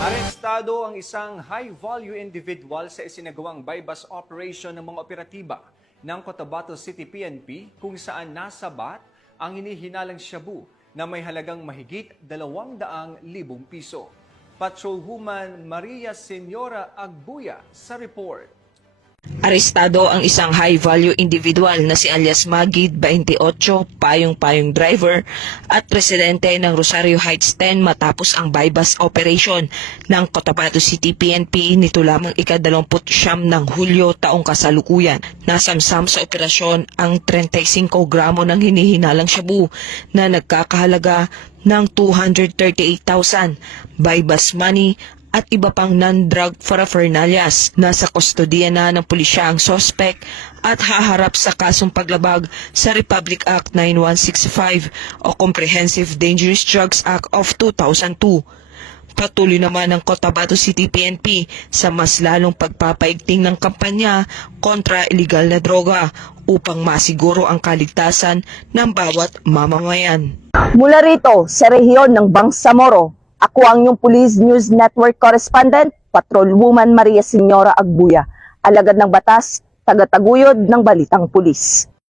Arestado ang isang high-value individual sa isinagawang bypass operation ng mga operatiba ng Cotabato City PNP kung saan nasabat ang hinihinalang shabu na may halagang mahigit 200,000 piso. Patrolwoman Maria Senora Agbuya sa report. Arestado ang isang high-value individual na si alias Magid 28, payong-payong driver at residente ng Rosario Heights 10 matapos ang bypass operation ng Cotabato City PNP nito lamang ika-29 ng Hulyo taong kasalukuyan. Nasamsam sa operasyon ang 35 gramo ng hinihinalang shabu na nagkakahalaga ng 238,000, bypass money at iba pang non-drug paraphernalias. Nasa kustodiya na ng pulisya ang sospek at haharap sa kasong paglabag sa Republic Act 9165 o Comprehensive Dangerous Drugs Act of 2002. Patuloy naman ang Cotabato City PNP sa mas lalong pagpapaigting ng kampanya kontra illegal na droga upang masiguro ang kaligtasan ng bawat mamamayan. Mula rito sa rehiyon ng Bangsamoro, ako ang inyong Police News Network Correspondent, Patrolwoman Maria Senora Agbuya, alagad ng batas, tagataguyod ng Balitang Pulis.